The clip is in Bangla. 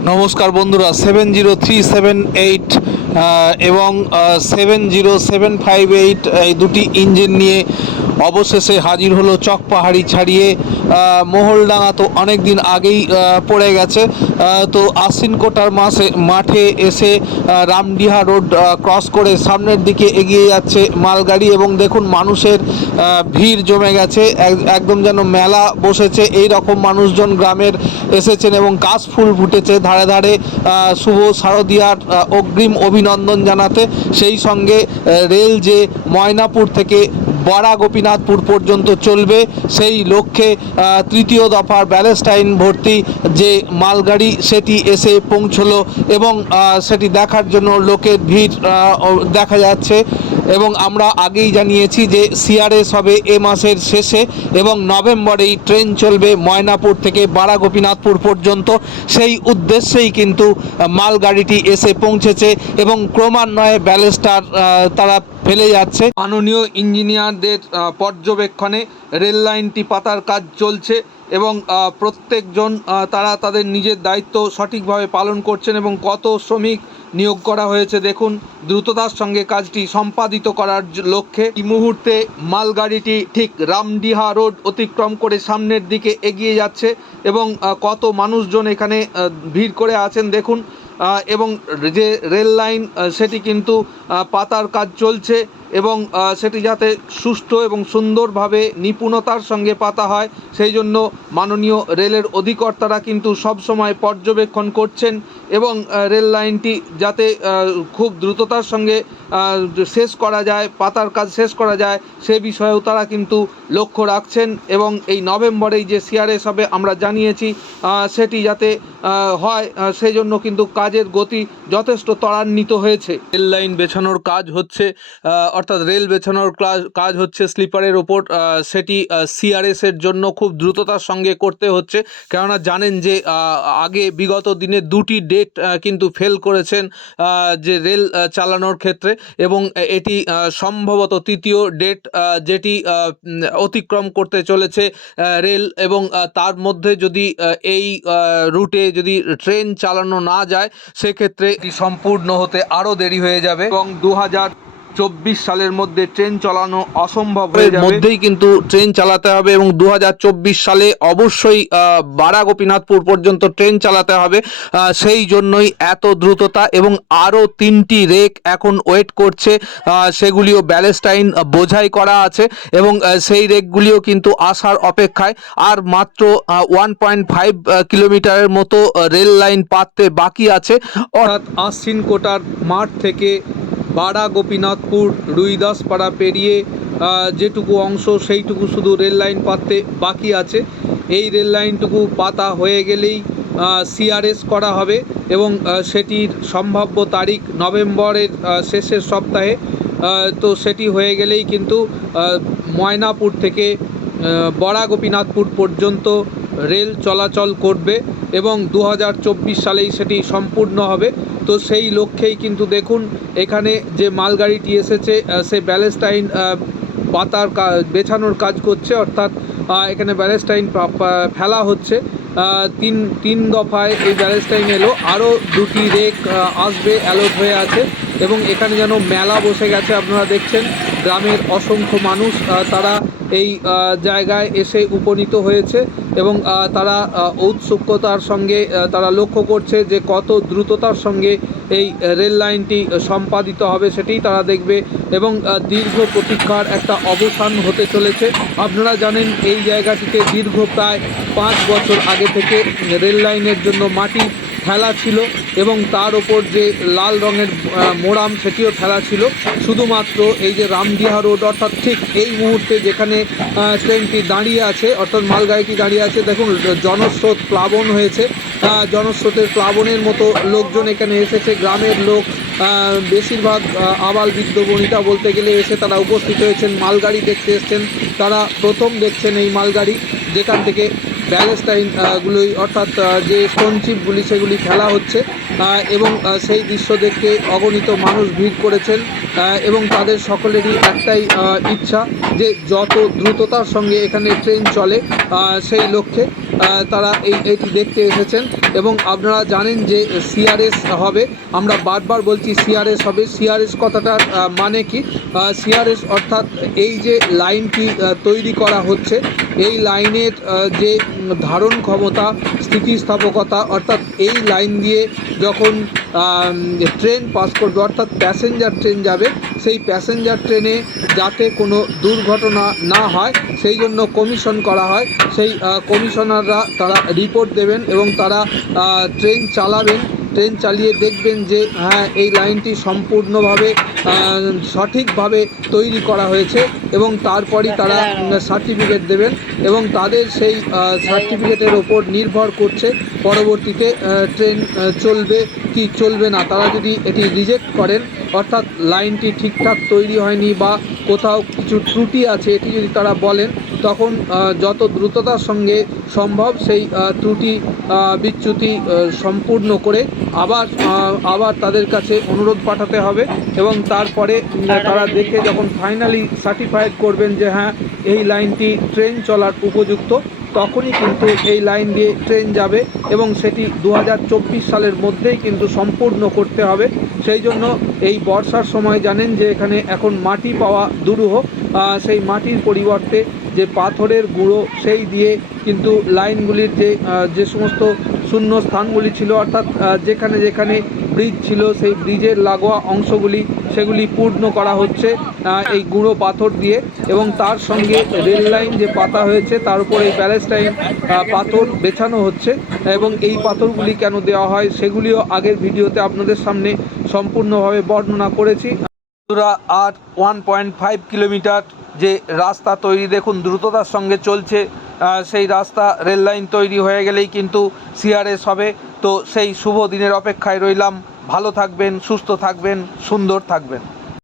নমস্কার বন্ধুরা seven zero three seven eight এবং seven zero seven five eight এই দুটি ইঞ্জিন নিয়ে অবশেষে হাজির হলো চক পাহাড়ি ছাড়িয়ে মোহলডাঙ্গা তো অনেক দিন আগেই পড়ে গেছে। তো আশ্বিন কোটার মাসে, মাঠে এসে রামডিহা রোড ক্রস করে সামনের দিকে এগিয়ে যাচ্ছে মালগাড়ি এবং দেখুন মানুষের ভিড় জমে গেছে। এক- একদম যেন মেলা বসেছে। এই রকম মানুষজন গ্রামের এসেছেন এবং কাশ ফুল ফুটেছে ধারে ধারে। শুভ শারদিয়ার অগ্রিম অভিনন্দন জানাতে। সেই সঙ্গে রেল যে ময়নাপুর থেকে বড়া গোপীনাথপুর পর্যন্ত চলবে। সেই লক্ষ্যে তৃতীয় দফার ব্যালেস্টাইন ভর্তি যে মালগাড়ি, সেটি এসে পৌঁছলো এবং সেটি দেখার জন্য লোকের ভিড় দেখা যাচ্ছে এবং আমরা আগেই জানিয়েছি যে সিআরএস হবে এ মাসের শেষে এবং নভেম্বরেই ট্রেন চলবে ময়নাপুর থেকে বারা গোপীনাথপুর পর্যন্ত। সেই উদ্দেশ্যেই কিন্তু মালগাড়িটি এসে পৌঁছেছে এবং ক্রমান্বয়ে ব্যালেস্টার তারা ফেলে যাচ্ছে। মাননীয় ইঞ্জিনিয়ারদের পর্যবেক্ষণে রেল লাইনটি পাতার কাজ চলছে এবং প্রত্যেকজন তারা তাদের নিজের দায়িত্ব সঠিকভাবে পালন করছেন এবং কত শ্রমিক নিয়োগ করা হয়েছে দেখুন। দ্রুততার সঙ্গে কাজটি সম্পাদিত করার লক্ষ্যে এই মুহূর্তে মালগাড়িটি ঠিক রামডিহা রোড অতিক্রম করে সামনের দিকে এগিয়ে যাচ্ছে এবং কত মানুষজন এখানে ভিড় করে আছেন দেখুন। এবং যে রেল লাইন সেটি কিন্তু পাতার কাজ চলছে। এবং সেটি যাতে সুষ্ঠু এবং সুন্দরভাবে নিপুণতার সঙ্গে পাতা হয়, সেই জন্য মাননীয় রেলের অধিকর্তারা কিন্তু সবসময় পর্যবেক্ষণ করছেন এবং রেল লাইনটি যাতে খুব দ্রুততার সঙ্গে শেষ করা যায়, পাতার কাজ শেষ করা যায়, সে বিষয়েও তারা কিন্তু লক্ষ্য রাখছেন এবং এই নভেম্বরেই যে সিআরএস হবে আমরা জানিয়েছি সেটি যাতে হয় সেই জন্য কিন্তু কাজের গতি যথেষ্ট ত্বরান্বিত হয়েছে। রেল লাইন বেছানোর কাজ হচ্ছে অর্থাৎ রেল বেছানোর কাজ হচ্ছে স্লিপারের ওপর সেটি সিআরএস এর জন্য খুব দ্রুততার সঙ্গে করতে হচ্ছে। কেননা জানেন যে আগে বিগত দিনে দুটি ডেট কিন্তু ফেল করেছেন যে রেল চালানোর ক্ষেত্রে এবং এটি সম্ভবত তৃতীয় ডেট যেটি অতিক্রম করতে চলেছে রেল এবং তার মধ্যে যদি এই রুটে যদি ট্রেন চালানো না যায়, সেক্ষেত্রে এটি সম্পূর্ণ হতে আরও দেরি হয়ে যাবে এবং দু হাজার চব্বিশ সালের মধ্যে ট্রেন চালানো অসম্ভব হয়ে যাবে। মধ্যেই কিন্তু ট্রেন চালাতে হবে এবং দু হাজার চব্বিশ সালে অবশ্যই বারা গোপীনাথপুর পর্যন্ত ট্রেন চালাতে হবে। সেই জন্যই এত দ্রুততা এবং আরও তিনটি রেক এখন ওয়েট করছে। সেগুলিও ব্যালেস্টাইন বোঝাই করা আছে এবং সেই রেকগুলিও কিন্তু আসার অপেক্ষায়। আর মাত্র ওয়ান পয়েন্ট ফাইভ কিলোমিটারের মতো রেল লাইন পাততে বাকি আছে। অর্থাৎ আশ্বিন কোটার মাঠ থেকে বাড়া, গোপীনাথপুর, রুইদাসপাড়া পেরিয়ে যেটুকু অংশ সেইটুকু শুধু রেল লাইন পাততে বাকি আছে। এই রেল লাইনটুকু পাতা হয়ে গেলেই সিআরএস করা হবে এবং সেটির সম্ভাব্য তারিখ নভেম্বরের শেষের সপ্তাহে তো সেটি হয়ে গেলেই কিন্তু ময়নাপুর থেকে বড়া, গোপীনাথপুর পর্যন্ত রেল চলাচল করবে এবং দু হাজার চব্বিশ সালেই সেটি সম্পূর্ণ হবে। তো সেই লক্ষ্যেই কিন্তু দেখুন, এখানে যে মালগাড়িটি এসেছে সে ব্যালেস্টাইন পাতার বেছানোর কাজ করছে, অর্থাৎ এখানে ব্যালেস্টাইন ফেলা হচ্ছে। তিন তিন দফায় এই ব্যালেস্টাইন এলো আরও দুটি রেক আসবে অ্যালোট হয়ে আছে, এবং এখানে যেন মেলা বসে গেছে আপনারা দেখছেন, গ্রামের অসংখ্য মানুষ তারা এই জায়গায় এসে উপনীত হয়েছে। এবং তারা ঔৎসুক্যতার সঙ্গে তারা লক্ষ্য করছে যে কত দ্রুততার সঙ্গে এই রেল লাইনটি সম্পাদিত হবে সেটি তারা দেখবে এবং দীর্ঘ প্রতীক্ষার একটা অবসান হতে চলেছে। আপনারা জানেন এই জায়গাটিতে দীর্ঘ প্রায় পাঁচ বছর আগে থেকে রেল লাইনের জন্য মাটি ফেলা ছিল এবং তার ওপর যে লাল রঙের মোড়াম সেটিও ফেলা ছিল। শুধুমাত্র এই যে রামডিহা রোড, অর্থাৎ ঠিক এই মুহূর্তে যেখানে ট্রেনটি দাঁড়িয়ে আছে, অর্থাৎ মালগাড়িটি দাঁড়িয়ে আছে, দেখুন, জনস্রোত প্লাবন হয়েছে। জনস্রোতের প্লাবনের মতো লোকজন এখানে এসেছে। গ্রামের লোক বেশিরভাগ আবাল বৃদ্ধ বনিতা বলতে গেলে এসে তারা উপস্থিত হয়েছেন। মালগাড়ি দেখতে এসছেন। তারা প্রথম দেখছেন এই মালগাড়ি, যেখান থেকে ব্যালেস্টাইন আহ, গুলি অর্থাৎ যে স্টোন চিপগুলি সেগুলি খেলা হচ্ছে এবং সেই দৃশ্য দেখতে অগণিত মানুষ ভিড় করেছেন এবং তাদের সকলেরই একটাই ইচ্ছা যে যত দ্রুততার সঙ্গে এখানে ট্রেন চলে সেই লক্ষ্যে তারা এই এটি দেখতে এসেছেন এবং আপনারা জানেন যে সিআরএস হবে আমরা বারবার বলছি সিআরএস হবে সিআরএস কথাটার মানে কি? সিআরএস অর্থাৎ এই যে লাইনটি তৈরি করা হচ্ছে এই লাইনের যে ধারণ ক্ষমতা, স্থিতিস্থাপকতা, অর্থাৎ এই লাইন দিয়ে যখন ট্রেন পাস করবে, অর্থাৎ প্যাসেঞ্জার ট্রেন যাবে, সেই প্যাসেঞ্জার ট্রেনে যাতে কোনো দুর্ঘটনা না হয়, সেই জন্য কমিশন করা হয়। সেই কমিশনাররা তারা রিপোর্ট দেবেন এবং তারা ট্রেন চালাবেন। ট্রেন চালিয়ে দেখবেন যে হ্যাঁ এই লাইনটি সম্পূর্ণভাবে সঠিকভাবে তৈরি করা হয়েছে এবং তারপরই তারা সার্টিফিকেট দেবেন এবং তাদের সেই সার্টিফিকেটের ওপর নির্ভর করছে পরবর্তীতে ট্রেন চলবে কি চলবে না। তারা যদি এটি রিজেক্ট করেন, অর্থাৎ লাইনটি ঠিকঠাক তৈরি হয়নি বা কোথাও কিছু ত্রুটি আছে, এটি যদি তারা বলেন তখন যত দ্রুততার সঙ্গে সম্ভব সেই ত্রুটি বিচ্যুতি সম্পূর্ণ করে আবার আবার তাদের কাছে অনুরোধ পাঠাতে হবে এবং তারপরে তারা দেখে যখন ফাইনালি সার্টিফাইড করবেন যে হ্যাঁ এই লাইনটি ট্রেন চলার উপযুক্ত, তখনই কিন্তু এই লাইন দিয়ে ট্রেন যাবে এবং সেটি দু হাজার চব্বিশ সালের মধ্যেই কিন্তু সম্পূর্ণ করতে হবে। সেই জন্য এই বর্ষার সময় জানেন যে এখানে এখন মাটি পাওয়া দুরূহ সেই মাটির পরিবর্তে যে পাথরের গুঁড়ো সেই দিয়ে কিন্তু লাইনগুলির যে যে সমস্ত শূন্য স্থানগুলি ছিল, অর্থাৎ যেখানে যেখানে ব্রিজ ছিল, সেই ব্রিজের লাগোয়া অংশগুলি, সেগুলি পূর্ণ করা হচ্ছে এই গুঁড়ো পাথর দিয়ে। এবং তার সঙ্গে রেল লাইন যে পাতা হয়েছে, তার উপর এই প্যালেস্টাইন পাথর বেছানো হচ্ছে। এবং এই পাথরগুলি কেন দেওয়া হয়, সেগুলিও আগের ভিডিওতে আপনাদের সামনে সম্পূর্ণভাবে বর্ণনা করেছি। আর ওয়ান পয়েন্ট ফাইভ কিলোমিটার যে রাস্তা তৈরি, দেখুন, দ্রুততার সঙ্গে চলছে। সেই রাস্তা রেল লাইন তৈরি হয়ে গেলেই কিন্তু সিআরএস হবে। তো সেই শুভ দিনের অপেক্ষায় রইলাম। ভালো থাকবেন, সুস্থ থাকবেন, সুন্দর থাকবেন।